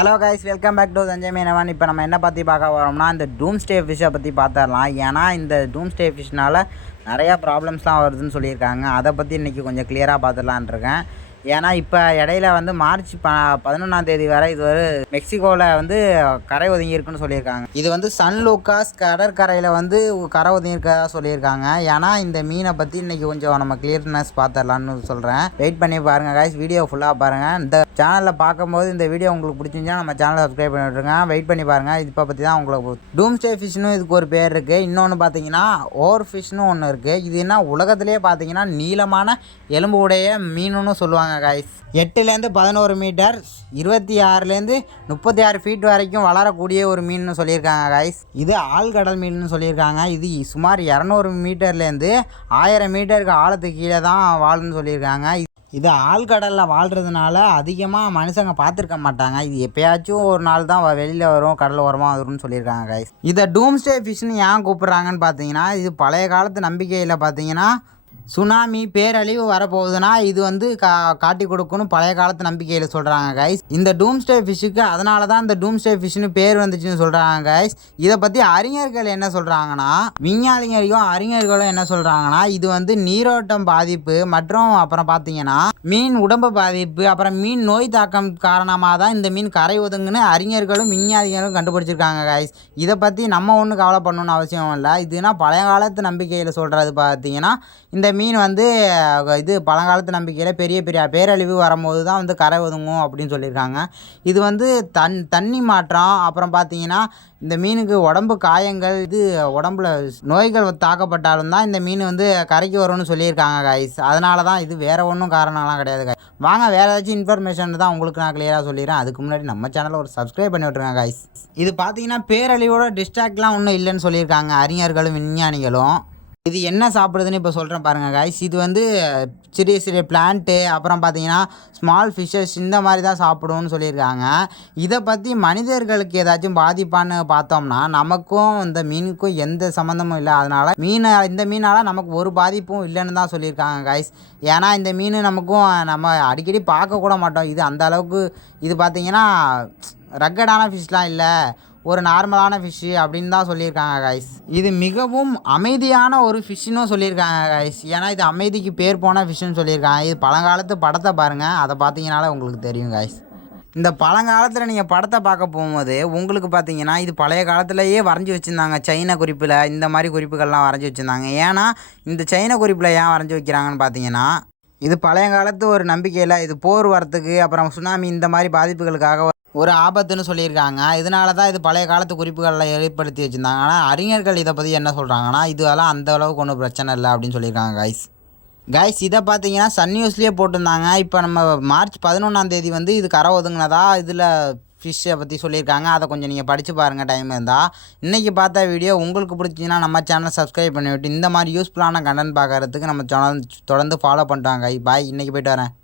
Hello guys, welcome back to Thanjai Meenavan. இப்போ நம்ம என்ன பற்றி பார்க்க வரோம்னா, இந்த டூம்ஸ்டே ஃபிஷ்ஷை பற்றி பார்த்துடலாம். ஏன்னா இந்த டூம்ஸ்டே ஃபிஷ்னால் நிறையா ப்ராப்ளம்ஸ்லாம் வருதுன்னு சொல்லியிருக்காங்க. அதை பற்றி இன்றைக்கி கொஞ்சம் கிளியராக பார்த்துடலான் இருக்கேன். ஏன்னா இப்போ இடையில வந்து மார்ச் 11ஆம் தேதி வரை இது ஒரு மெக்சிகோவில் வந்து கரை ஒதுங்கியிருக்குன்னு சொல்லியிருக்காங்க. இது வந்து சன் லூக்காஸ் கடற்கரையில் வந்து கரை ஒதுங்கியிருக்கதா சொல்லியிருக்காங்க. ஏன்னா இந்த மீனை பற்றி இன்றைக்கி கொஞ்சம் நம்ம கிளியர்னஸ் பார்த்துடலான்னு சொல்கிறேன். வெயிட் பண்ணி பாருங்கள் கைஸ், வீடியோ ஃபுல்லாக பாருங்கள். இந்த சேனலில் பார்க்கும்போது இந்த வீடியோ உங்களுக்கு பிடிச்சிருந்துச்சா நம்ம சேனலை சப்ஸ்கிரைப் பண்ணி விட்டுருங்க. வெயிட் பண்ணி பாருங்கள். இப்போ பற்றி தான் உங்களுக்கு டூம்ஸ்டே ஃபிஷ்னு இதுக்கு ஒரு பேர் இருக்குது. இன்னொன்று பார்த்தீங்கன்னா ஓர் ஃபிஷ்னு ஒன்று இருக்குது. இது என்ன உலகத்திலே பார்த்தீங்கன்னா நீளமான எலும்பு உடைய மீனுன்னு சொல்லுவாங்க கைஸ். 8லேருந்து 11 மீட்டர் 26லேருந்து 36 ஃபீட் வரைக்கும் வளரக்கூடிய ஒரு மீன் சொல்லியிருக்காங்க கைஸ். இது ஆழ்கடல் மீன் சொல்லியிருக்காங்க. இது சுமார் 200 மீட்டர்லேருந்து 1000 மீட்டருக்கு ஆழத்துக்கு கீழே தான் வாழுன்னு சொல்லியிருக்காங்க. இது ஆழ்கடலில் வாழ்கிறதுனால அதிகமாக மனுஷங்க பார்த்துருக்க மாட்டாங்க. இது எப்போயாச்சும் ஒரு நாள் தான் வெளியில் வரும், கடல் ஓரமாக வரும்னு சொல்லியிருக்காங்க கைஸ். இதை டூம்ஸ்டே ஃபிஷ்னு ஏன் கூப்பிட்றாங்கன்னு பார்த்தீங்கன்னா, இது பழைய காலத்து நம்பிக்கையில் பார்த்தீங்கன்னா சுனாமி பேரழிவு வரப்போகுதுன்னா இது வந்து காட்டி கொடுக்கணும் பழைய காலத்து நம்பிக்கையில் சொல்கிறாங்க கைஸ். இந்த டூம்ஸ்டே ஃபிஷ்ஷுக்கு அதனால தான் இந்த டூம்ஸ்டே ஃபிஷ்னு பேர் வந்துச்சுன்னு சொல்கிறாங்க கைஸ். இதை பற்றி அறிஞர்கள் என்ன சொல்கிறாங்கன்னா, விஞ்ஞானிகளையும் அறிஞர்களும் என்ன சொல்கிறாங்கன்னா, இது வந்து நீரோட்டம் பாதிப்பு மற்றும் அப்புறம் பார்த்தீங்கன்னா மீன் உடம்பு பாதிப்பு அப்புறம் மீன் நோய் தாக்கம் காரணமாக தான் இந்த மீன் கரை ஒதுங்குன்னு அறிஞர்களும் விஞ்ஞானிகளும் கண்டுபிடிச்சிருக்காங்க கைஸ். இதை பற்றி நம்ம ஒன்றும் கவலை பண்ணணும்னு அவசியம் இல்லை. இதுனா பழைய காலத்து நம்பிக்கையில் சொல்கிறது பார்த்தீங்கன்னா, இந்த மீன் வந்து இது பழங்காலத்து நம்பிக்கையில் பெரிய பெரிய பேரழிவு வரும்போது தான் வந்து கரை ஒதுங்கும் அப்படின்னு சொல்லியிருக்காங்க. இது வந்து தண்ணி மாற்றம் அப்புறம் பார்த்தீங்கன்னா இந்த மீனுக்கு உடம்பு காயங்கள் இது உடம்புல நோய்கள் தாக்கப்பட்டாலும் தான் இந்த மீன் வந்து கரைக்கு வரும்னு சொல்லியிருக்காங்க கைஸ். அதனால தான் இது வேறு ஒன்றும் காரணம்லாம் கிடையாது கைஸ். வாங்க வேறு ஏதாச்சும் இன்ஃபர்மேஷன் தான் உங்களுக்கு நான் கிளியராக சொல்லிடுறேன். அதுக்கு முன்னாடி நம்ம சேனலில் ஒரு சப்ஸ்கிரைப் பண்ணி விட்ருங்க கைஸ். இது பார்த்தீங்கன்னா பேரழிவோட டிஸ்ட்ராக்ட்லாம் ஒன்றும் இல்லைன்னு சொல்லியிருக்காங்க அறிஞர்களும் விஞ்ஞானிகளும். இது என்ன சாப்பிடுதுன்னு இப்போ சொல்கிறேன் பாருங்கள் கைஸ். இது வந்து சிறிய சிறிய பிளான்ட்டு அப்புறம் பார்த்தீங்கன்னா ஸ்மால் ஃபிஷ்ஷஸ் இந்த மாதிரி தான் சாப்பிடுவோன்னு சொல்லியிருக்காங்க. இதை பற்றி மனிதர்களுக்கு ஏதாச்சும் பாதிப்பான்னு பார்த்தோம்னா நமக்கும் இந்த மீனுக்கும் எந்த சம்மந்தமும் இல்லை. அதனால் இந்த மீனால் நமக்கு ஒரு பாதிப்பும் இல்லைன்னு தான் சொல்லியிருக்காங்க கைஸ். ஏன்னா இந்த மீன் நமக்கும் நம்ம அடிக்கடி பார்க்கக்கூட மாட்டோம். இது அந்த அளவுக்கு இது பார்த்திங்கன்னா ரக்கடான ஃபிஷ்லாம் இல்லை, ஒரு நார்மலான ஃபிஷ்ஷு அப்படின்னு தான் சொல்லியிருக்காங்க கைஸ். இது மிகவும் அமைதியான ஒரு ஃபிஷ்ஷுன்னு சொல்லியிருக்காங்க கைஸ். ஏன்னா இது அமைதிக்கு பேர் போன ஃபிஷ்ஷுன்னு சொல்லியிருக்காங்க. இது பழங்காலத்து படத்தை பாருங்கள், அதை பார்த்தீங்கனாலே உங்களுக்கு தெரியும் கைஸ். இந்த பழங்காலத்தில் நீங்கள் படத்தை பார்க்க போகும்போது உங்களுக்கு பார்த்தீங்கன்னா இது பழைய காலத்துலேயே வரைஞ்சி வச்சுருந்தாங்க. சைன குறிப்பில் இந்த மாதிரி குறிப்புகள்லாம் வரைஞ்சி வச்சுருந்தாங்க. ஏன்னா இந்த சைன குறிப்பில் ஏன் வரைஞ்சி வைக்கிறாங்கன்னு பார்த்தீங்கன்னா, இது பழைய காலத்து ஒரு நம்பிக்கையில் இது போர் வரத்துக்கு அப்புறம் சுனாமி இந்த மாதிரி பாதிப்புகளுக்காக ஒரு ஆபத்துன்னு சொல்லியிருக்காங்க. இதனால தான் இது பழைய காலத்து குறிப்புகளில் ஏற்படுத்தி வச்சுருந்தாங்க. ஆனால் அறிஞர்கள் இதை பற்றி என்ன சொல்கிறாங்கன்னா, இதெல்லாம் அந்த அளவுக்கு ஒன்றும் பிரச்சனை இல்லை அப்படின்னு சொல்லியிருக்காங்க கைஸ். இதை பார்த்தீங்கன்னா சன் நியூஸ்லேயே போட்டிருந்தாங்க. இப்போ நம்ம மார்ச் 11ஆம் தேதி வந்து இது கரை ஒதுங்கினதா இதில் ஃபிஷ்ஷை பற்றி சொல்லியிருக்காங்க. அதை கொஞ்சம் நீங்கள் படித்து பாருங்கள் டைம் இருந்தால். இன்றைக்கி பார்த்த வீடியோ உங்களுக்கு பிடிச்சிங்கன்னா நம்ம சேனலை சப்ஸ்கிரைப் பண்ணிவிட்டு இந்த மாதிரி யூஸ்ஃபுல்லான கண்டென்ட் பார்க்குறதுக்கு நம்ம சேனல் தொடர்ந்து ஃபாலோ பண்ணிட்டாங்க. பாய், இன்றைக்கி போய்ட்டு வரேன்.